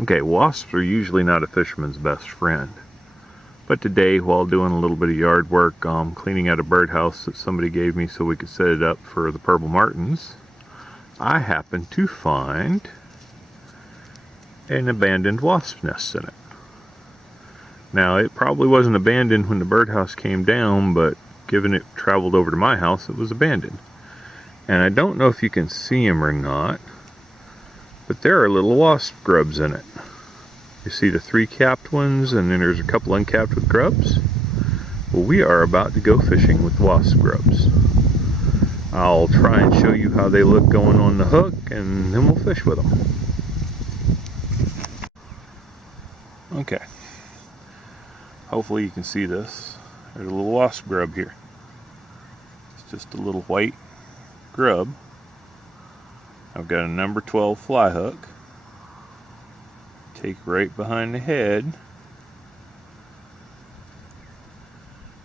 Okay, wasps are usually not a fisherman's best friend. But today, while doing a little bit of yard work, cleaning out a birdhouse that somebody gave me so we could set it up for the purple martins, I happened to find an abandoned wasp nest in it. Now, it probably wasn't abandoned when the birdhouse came down, but given it traveled over to my house, it was abandoned. And I don't know if you can see them or not, but there are little wasp grubs in it. You see the 3 capped ones, and then there's a couple uncapped with grubs. Well, we are about to go fishing with wasp grubs. I'll try and show you how they look going on the hook, and then we'll fish with them. Okay. Hopefully you can see this. There's a little wasp grub here. It's just a little white grub. I've got a number 12 fly hook. Take right behind the head,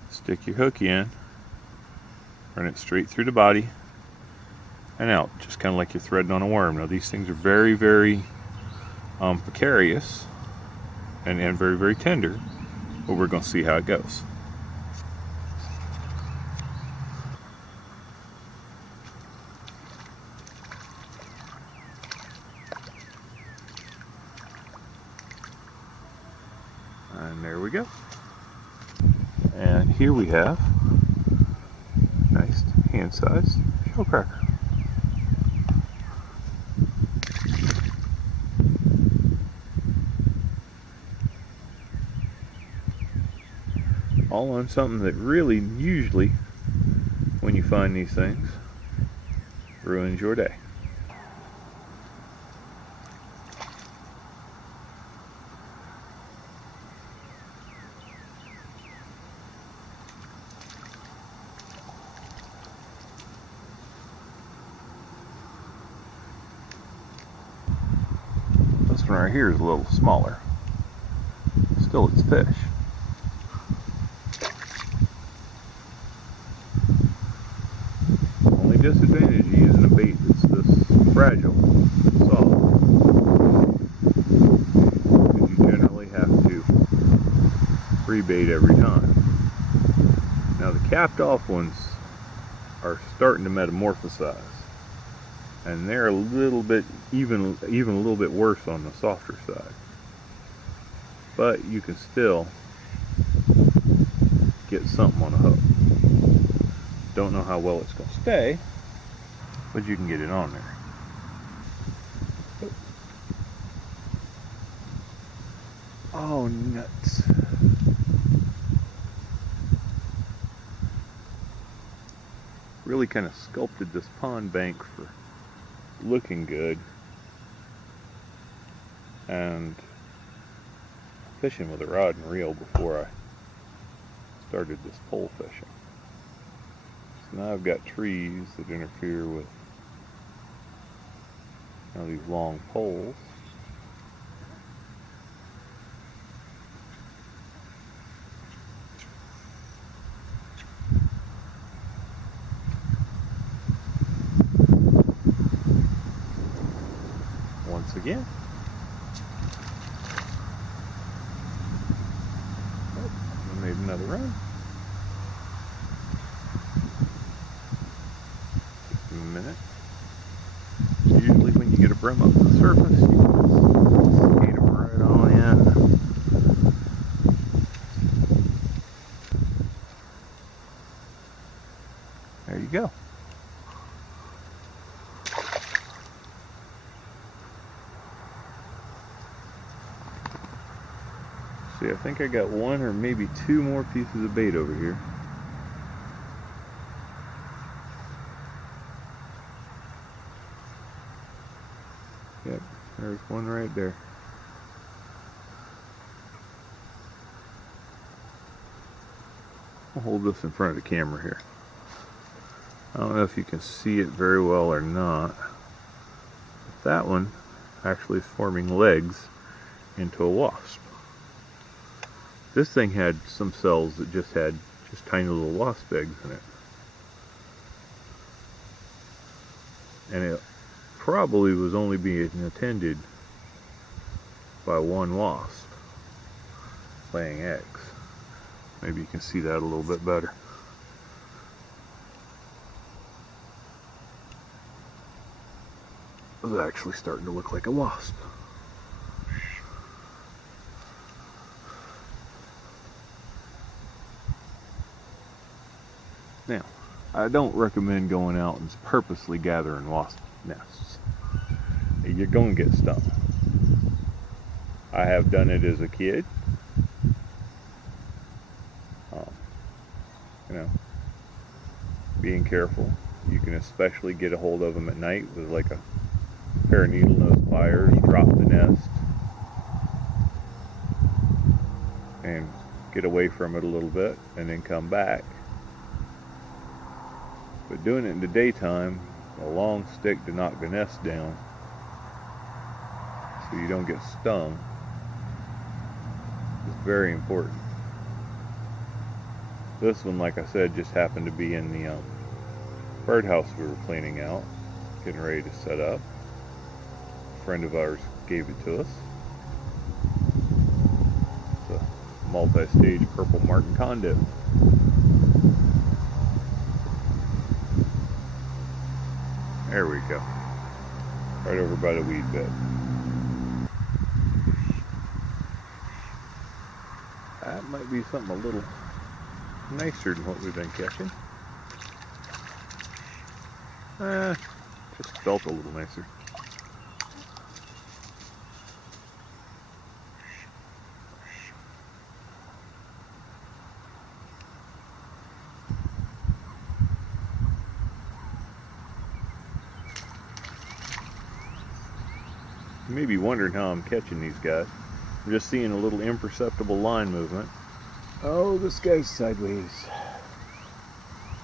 stick your hook in, run it straight through the body and out, just kind of like you're threading on a worm. Now these things are very, very precarious and very, very tender, but we're going to see how it goes. And there we go. And here we have nice hand-sized shellcracker. All on something that really, usually, when you find these things, ruins your day. This one right here is a little smaller. Still, it's fish. Only disadvantage of using a bait that's this fragile, soft, is you generally have to rebait every time. Now the capped off ones are starting to metamorphosize, and they're a little bit even a little bit worse on the softer side, but you can still get something on a hook. Don't know how well it's going to stay, but you can get it on there. Oh, nuts. Really kind of sculpted this pond bank for looking good and fishing with a rod and reel before I started this pole fishing. So now I've got trees that interfere with these long poles. Once again. Oh, I made another run. Just a minute. Usually when you get a brim up to the surface, you can skate them right on in. There you go. See, I think I got 1 or maybe 2 more pieces of bait over here. Yep, there's one right there. I'll hold this in front of the camera here. I don't know if you can see it very well or not, but that one actually is forming legs into a wasp. This thing had some cells that just had tiny little wasp eggs in it. And it probably was only being attended by one wasp laying eggs. Maybe you can see that a little bit better. It's actually starting to look like a wasp. Now, I don't recommend going out and purposely gathering wasp nests. You're going to get stung. I have done it as a kid. You know, being careful. You can especially get a hold of them at night with like a pair of needle nose pliers, drop the nest, and get away from it a little bit, and then come back. But doing it in the daytime, a long stick to knock the nest down so you don't get stung is very important. This one, like I said, just happened to be in the birdhouse we were cleaning out, getting ready to set up. A friend of ours gave it to us. It's a multi-stage purple martin conduit. There we go. Right over by the weed bed. That might be something a little nicer than what we've been catching. Just felt a little nicer. You may be wondering how I'm catching these guys. I'm just seeing a little imperceptible line movement. Oh, this guy's sideways.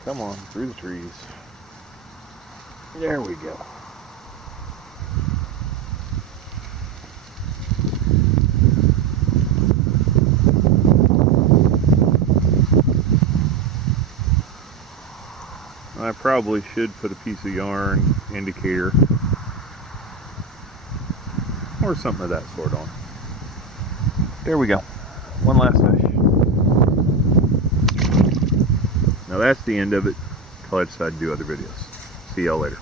Come on, through the trees. There we go. I probably should put a piece of yarn indicator or something of that sort on. There we go. One last fish. Now that's the end of it until I decide to do other videos. See y'all later.